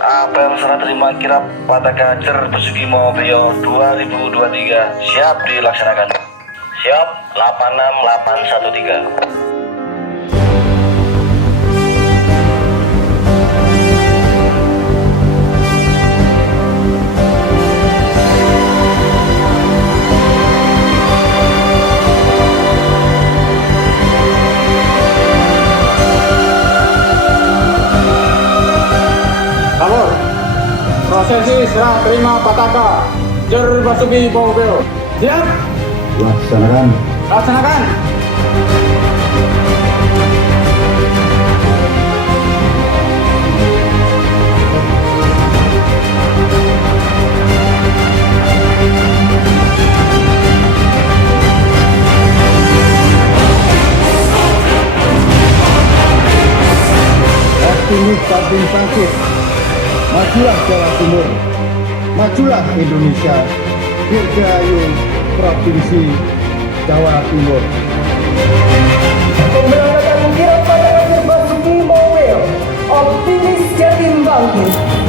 apa yang serah terima kirap Pataka Jer Basuki Mahapaya 2023 siap dilaksanakan. Siap 86813. Prosesi serah terima Pataka Jer Basuki Mahapaya. Siap? Laksanakan. Laksanakan. Optimis tabung bangkit. Majulah Jawa Timur, majulah Indonesia, Dirgahayu Provinsi Jawa Timur. Pemberontakan kirap Pataka Jer Basuki Mahapaya, optimis Jatim bangkit.